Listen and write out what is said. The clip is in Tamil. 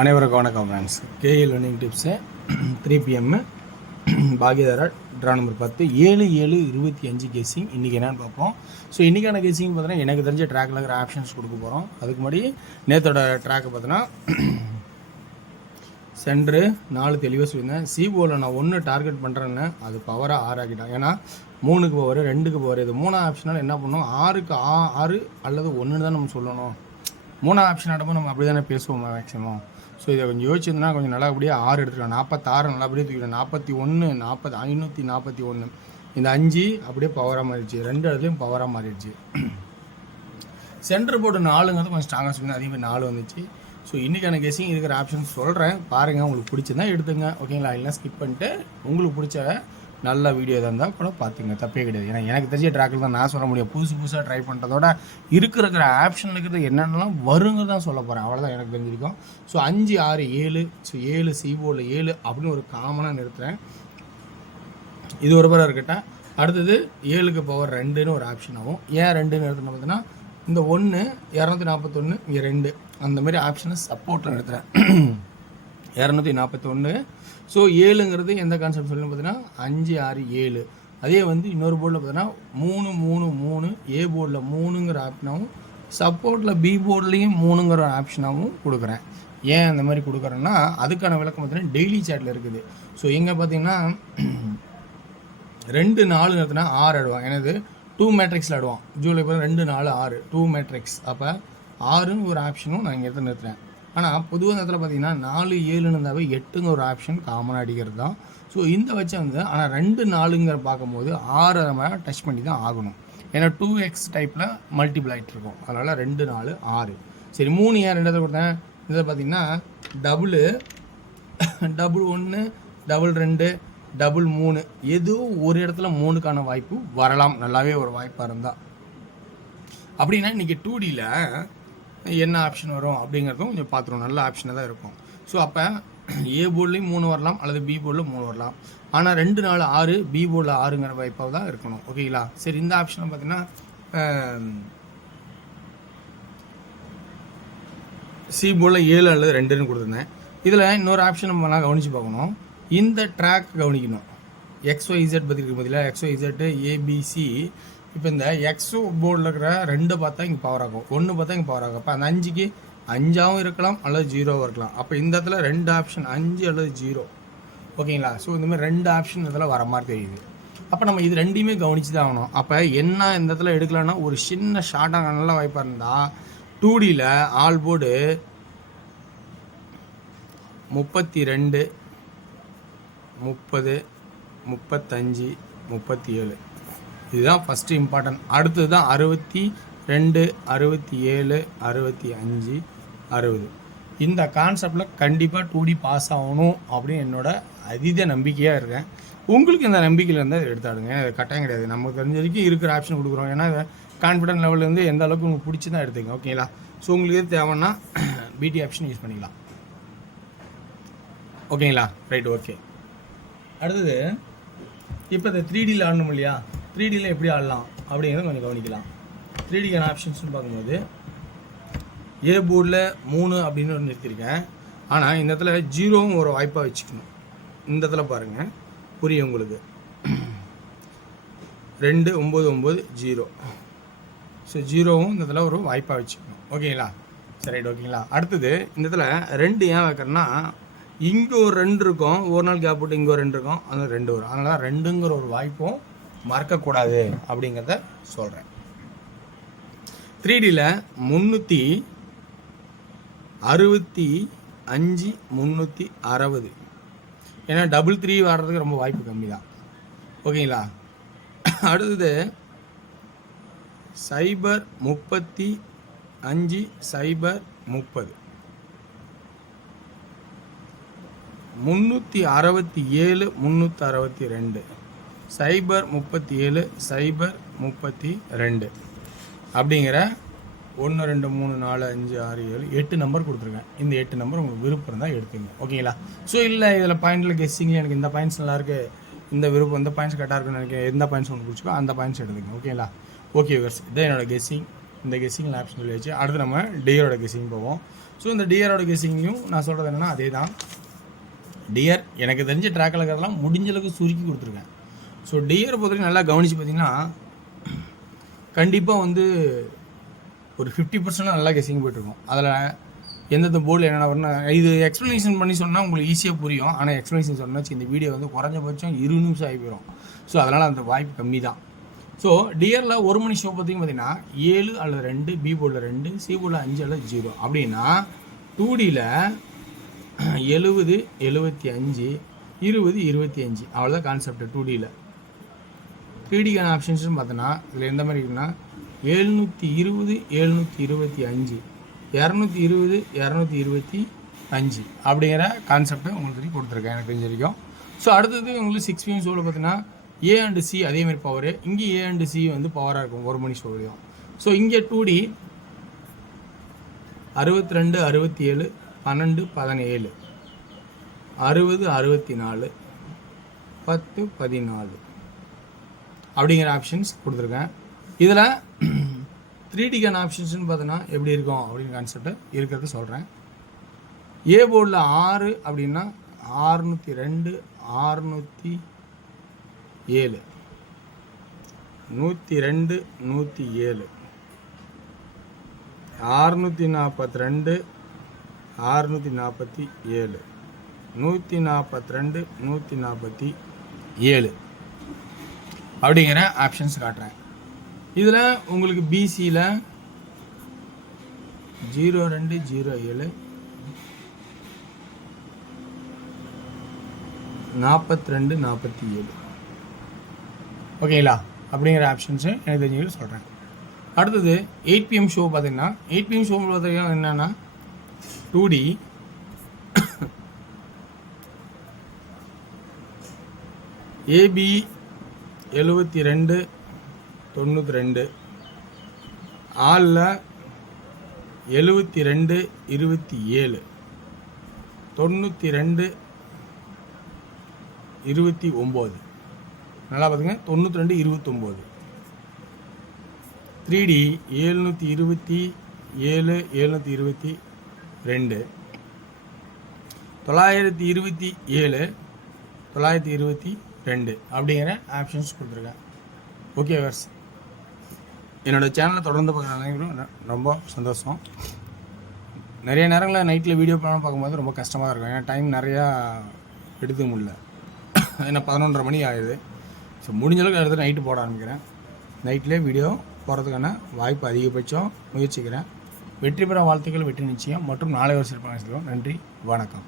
அனைவருக்கும் வணக்கம் friends. KL winning tips 3 PM Bhagyadhara draw number 10 7/7/25 guessing இன்றைக்கி என்னென்னு பார்ப்போம். ஸோ இன்றைக்கான கெஸ்ஸிங் பார்த்தீங்கன்னா எனக்கு தெரிஞ்ச ட்ராக்கில் இருக்கிற ஆப்ஷன்ஸ் கொடுக்க போகிறோம். அதுக்கு முன்னாடி நேற்றோட ட்ராக்கை பார்த்தோன்னா சென்ட்ரு 4 தெளிவாக சொல்லியிருந்தேன். சிஓவில் நான் 1 டார்கெட் பண்ணுறேன்னு அது பவராக 6 ஆகிட்டான். ஏன்னா 3க்கு பவர் 2க்கு பவர் இது 3 ஆப்ஷனால் என்ன பண்ணணும், 6க்கு 6 அல்லது 1 தான் நம்ம சொல்லணும். 3 ஆப்ஷன் ஆடும்போது நம்ம அப்படி தானே பேசுவோம் மேக்ஸிமம். ஸோ இதை கொஞ்சம் யோசிச்சிருந்தா கொஞ்சம் நல்லபடியாக 6 எடுத்துக்கலாம். 46 நல்லபடியாக தூக்கிடும். 41 541 இந்த 5 அப்படியே பவராக மாறிடுச்சு. 2 இடத்துலையும் பவராக மாறிடுச்சு. சென்டர் போர்டு 4ங்கிறது கொஞ்சம் ஸ்ட்ராங்காக சொல்லுங்கள். அதே மாதிரி 4 வந்துச்சு. ஸோ இன்றைக்கான கெஸ்ஸிங் இருக்கிற ஆப்ஷன் சொல்கிறேன் பாருங்கள். உங்களுக்கு பிடிச்சிருந்தா எடுத்துங்க, ஓகேங்களா? இல்லைனா ஸ்கிப் பண்ணிட்டு உங்களுக்கு பிடிச்ச நல்ல வீடியோ எதாக இருந்தால் கூட பார்த்துங்க, தப்பே கிடையாது. ஏன்னா எனக்கு தெரிஞ்ச ட்ராக்கில் தான் நான் சொல்ல முடியும். புதுசாக ட்ரை பண்ணுறதோட இருக்கிற ஆப்ஷன் இருக்கிறது என்னென்னலாம் வருங்க தான் சொல்ல போகிறேன். அவ்வளோதான் எனக்கு தெரிஞ்சிருக்கும். ஸோ 5 6 7 ஸோ 7 சிஓவில் 7 அப்படின்னு ஒரு காமனாக நிறுத்துகிறேன். இது ஒரு பேராக இருக்கட்டும். அடுத்தது 7க்கு பவர் 2ன்னு ஒரு ஆப்ஷன் ஆகும். ஏன் 2ன்னு நிறுத்தணும் பார்த்தீங்கன்னா இந்த 1 241 இங்கே 2 அந்த மாதிரி ஆப்ஷனை சப்போர்ட்டில் நிறுத்துகிறேன். 241. ஸோ 7ங்கிறது எந்த கான்செப்ட் சொல்லணும் பார்த்தீங்கன்னா 5 6 7. அதே வந்து இன்னொரு போர்டில் பார்த்தீங்கன்னா 3 3 3 ஏ போர்டில் 3ங்கிற ஆப்ஷனாகவும் சப்போர்ட்டில் பி போர்ட்லேயும் 3ங்கிற ஆப்ஷனாகவும் கொடுக்குறேன். ஏன் அந்த மாதிரி கொடுக்குறேன்னா அதுக்கான விளக்கம் பார்த்தீங்கன்னா டெய்லி சாட்டில் இருக்குது. ஸோ இங்கே பார்த்தீங்கன்னா 2 4 நிறுத்தினா 6 ஆடுவான். எனது 2 மேட்ரிக்ஸில் ஆடுவான். ஜூலை 2 4 6 2 மேட்ரிக்ஸ். அப்போ 6ன்னு ஒரு ஆப்ஷனும் நான் இங்கே எடுத்து நிறுத்துறேன். ஆனால் பொதுவாக இந்த இடத்துல பார்த்தீங்கன்னா 4 7ன்னு இருந்தாவே 8ங்க ஒரு ஆப்ஷன் காமனாக அடிக்கிறது தான். ஸோ இந்த வச்சு வந்து ஆனால் 2 4ங்கிற பார்க்கும்போது 6 நம்ம டச் பண்ணி தான் ஆகணும். ஏன்னா 2x டைப்பில் மல்டிபிள் ஆகிட்டு இருக்கும். அதனால் 2 4 6. சரி 3 ஏன் 2 இடத்துல கொடுத்தேன். இதில் பார்த்தீங்கன்னா டபுள் 1 2 3 ஏதோ ஒரு இடத்துல 3க்கான வாய்ப்பு வரலாம். நல்லாவே ஒரு வாய்ப்பாக இருந்தால். அப்படின்னா இன்றைக்கி 2Dயில் என்ன ஆப்ஷன் வரும் அப்படிங்கிறதும் கொஞ்சம் பார்த்துருவோம். நல்ல ஆப்ஷனாக தான் இருக்கும். ஸோ அப்போ ஏ போர்ட்லேயும் 3 வரலாம் அல்லது பி போர்டில் 3 வரலாம். ஆனால் 2 4 6 பி போர்டில் 6ங்கிற வாய்ப்பாக தான் இருக்கணும், ஓகேங்களா? சரி இந்த ஆப்ஷனை பார்த்தீங்கன்னா சி போர்டில் 7 அல்லது 2ன்னு கொடுத்துருந்தேன். இதில் இன்னொரு ஆப்ஷன் நம்ம கவனித்து பார்க்கணும். இந்த ட்ராக் கவனிக்கணும். XYZ பற்றி இருக்க பதிலாக XYZ ABC. இப்போ இந்த எக்ஸோ போர்டில் இருக்கிற 2 பார்த்தா இங்கே பவர் ஆகும், 1 பார்த்தா இங்கே பவர் ஆகும். அப்போ அந்த 5க்கு 5ஆகவும் இருக்கலாம் அல்லது 0 இருக்கலாம். அப்போ இந்த இடத்துல 2 ஆப்ஷன் 5 அல்லது 0, ஓகேங்களா? ஸோ இந்தமாதிரி 2 ஆப்ஷன் இதில் வர மாதிரி தெரியுது. அப்போ நம்ம இது ரெண்டையுமே கவனித்து தான் ஆகணும். அப்போ என்ன இந்த இடத்துல எடுக்கலான்னா ஒரு சின்ன ஷார்ட்டாக நல்ல வாய்ப்பாக இருந்தால் 2Dயில் ஆல் போர்டு 32 30 35 37 இதுதான் ஃபஸ்ட்டு இம்பார்ட்டன்ட். அடுத்தது தான் 62 67 65 60. இந்த கான்செப்டில் கண்டிப்பாக 2D பாஸ் ஆகணும் அப்படின்னு என்னோட அதீத நம்பிக்கையாக இருக்கேன். உங்களுக்கு இந்த நம்பிக்கையில் இருந்தால் இதை எடுத்தாடுங்க. அது கட்டாயம் கிடையாது. நமக்கு தெரிஞ்ச வரைக்கும் இருக்கிற ஆப்ஷன் கொடுக்குறோம். ஏன்னா கான்ஃபிடன்ட் லெவல்லேருந்து எந்த அளவுக்கு உங்களுக்கு பிடிச்சி தான் எடுத்துங்க, ஓகேங்களா? ஸோ உங்களுக்கு எது தேவைன்னா பிடி ஆப்ஷன் யூஸ் பண்ணிக்கலாம், ஓகேங்களா? Right, okay. அடுத்தது இப்போ இந்த 3Dயில் ஆடணும் இல்லையா? 3Dயில் எப்படி ஆடலாம் அப்படிங்கிறத கொஞ்சம் கவனிக்கலாம். 3Dக்கான ஆப்ஷன்ஸ்னு பார்க்கும்போது ஏ போர்டில் 3 அப்படின்னு ஒரு நிறுத்திருக்கேன். ஆனால் இந்த இடத்துல 0வும் ஒரு வாய்ப்பாக வச்சுக்கணும். இந்த இடத்துல பாருங்கள், புரியும் உங்களுக்கு. 2 9 9 0. ஸோ 0வும் இந்த இடத்துல ஒரு வாய்ப்பாக வச்சுக்கணும், ஓகேங்களா? சரி, ரைட், ஓகேங்களா? அடுத்தது இந்த இடத்துல 2 ஏன் வைக்கிறேன்னா இங்கே ஒரு 2 இருக்கும், ஒரு நாள் கேப் போட்டு இங்கே ஒரு 2 இருக்கும், அந்த 2 வரும். அதனால தான் 2ங்கிற ஒரு வாய்ப்பும் மறக்கக்கூடாது அப்படிங்கிறத சொல்கிறேன். 3Dயில் 365 360. ஏன்னா 3 வர்றதுக்கு ரொம்ப வாய்ப்பு கம்மி தான், ஓகேங்களா? அடுத்தது 0 35 0 30 367 362 0 37 0 32 அப்படிங்கிற 1 2 3 4 5 6 7 8 நம்பர் கொடுத்துருக்கேன். இந்த 8 நம்பர் உங்களுக்கு விருப்பம் இருந்தால் எடுத்துங்க, ஓகேங்களா? ஸோ இல்லை இதில் பாயிண்டில் கெஸ்ஸிங்கில் எனக்கு இந்த பாயிண்ட்ஸ் நல்லாயிருக்கு, இந்த விருப்பம் இந்த பாயிண்ட்ஸ் கரெக்டாக இருக்குன்னு நினைக்கிறேன், எந்த பாயிண்ட்ஸ் உங்களுக்கு பிடிச்சிக்கோ அந்த பாயிண்ட்ஸ் எடுத்துங்க, ஓகேங்களா? ஓகே விவர்ஸ், இதான் என்னோட கெஸ்ஸிங். இந்த கெஸ்ஸிங் ஆப்ஷன் சொல்லி வச்சு அடுத்து நம்ம டேயோட கெஸ்ஸிங் போவோம். ஸோ இந்த டியரோட கெஸிங்கையும் நான் சொல்கிறது என்னென்னா அதே தான். டியர் எனக்கு தெரிஞ்ச ட்ராக்கில் இருக்கிறதெல்லாம் முடிஞ்ச அளவுக்கு சுருக்கி கொடுத்துருக்கேன். ஸோ டியரை பொறுத்த வரைக்கும் நல்லா கவனித்து பார்த்தீங்கன்னா கண்டிப்பாக வந்து ஒரு 50% நல்லா கெஸிங் போய்ட்டுருக்கும். அதில் எந்தெந்த போர்டில் என்னென்ன வரணும் இது எக்ஸ்ப்ளனேஷன் பண்ணி சொன்னால் உங்களுக்கு ஈஸியாக புரியும். ஆனால் எக்ஸ்ப்ளனேஷன் சொன்னாச்சு இந்த வீடியோ வந்து குறைஞ்சபட்சம் 20 நிமிஷம் ஆகி போயிடும். ஸோ அதனால் அந்த வாய்ப்பு கம்மி தான். ஸோ டியரில் 1 மணி ஷோ பார்த்தீங்கன்னா 7 அல்லது 2, பி போர்டில் 2, சி போர்டில் 5 அல்லது 0. அப்படின்னா 2Dயில் 70, 75, 20, 25 அவ்வளோதான் கான்செப்ட் 2Dயில். 3Dக்கான ஆப்ஷன்ஸ்னு பார்த்தோன்னா இதில் எந்த மாதிரி இருக்குன்னா 720, 725, 220, 225 அப்படிங்கிற கான்செப்ட் உங்களுக்கு கொடுத்துருக்கேன் எனக்கு தெரிஞ்ச வரைக்கும். ஸோ அடுத்தது உங்களுக்கு 6 PM ஷோவில் பார்த்தீங்கன்னா ஏ அண்ட் சி அதேமாதிரி பவர். இங்கே ஏ அண்ட் சி வந்து பவராக இருக்கும் 1 மணி ஷோலையும். ஸோ இங்கே 2D 62, 67, 12, 17, 60, 64, 10, 14 அப்படிங்கிற ஆப்ஷன்ஸ் கொடுத்துருக்கேன். இதில் 3Dக்கான ஆப்ஷன்ஸ்னு பார்த்தோன்னா எப்படி இருக்கும் அப்படின்னு கான்செப்ட் இருக்கிறத சொல்கிறேன். ஏ போர்டில் 6 அப்படின்னா 602, 607, 102, 107, 642, 647, 142, 147 அப்படிங்கிற ஆப்ஷன்ஸ் காட்டுறேன். இதில் உங்களுக்கு பிசியில் 0207, 42, 47 ஓகேங்களா அப்படிங்கிற ஆப்ஷன்ஸு எனக்கு தெரிஞ்சு சொல்கிறேன். அடுத்தது 8 PM ஷோ பார்த்தீங்கன்னா 8 PM ஷோ பார்த்தீங்கன்னா என்னென்னா 2D ஏபி 72, 92, ஆளில் 72, 27, 92, 29 நல்லா பார்த்துங்க 92, 29. 3D 727, 722, 927, 922 அப்படிங்கிற ஆப்ஷன்ஸ் கொடுத்துருக்கேன். ஓகே வர்ஸ் என்னோடய சேனலை தொடர்ந்து பார்க்குற ரொம்ப சந்தோஷம். நிறைய நேரங்களில் நைட்டில் வீடியோ பண்ண பார்க்கும்போது ரொம்ப கஷ்டமாக இருக்கும். ஏன்னா டைம் நிறையா எடுத்துக்க முடியல. ஏன்னா 11:30 மணி ஆகுது. ஸோ முடிஞ்ச அளவுக்கு அடுத்து நைட்டு போட ஆரம்பிக்கிறேன். நைட்லேயே வீடியோ போகிறதுக்கான வாய்ப்பு அதிகபட்சம் முயற்சிக்கிறேன். வெற்றி பெற வாழ்த்துக்கள், வெற்றி நிச்சயம் மற்றும் நாளை ஒரு சிறப்பான செய்வோம். நன்றி, வணக்கம்.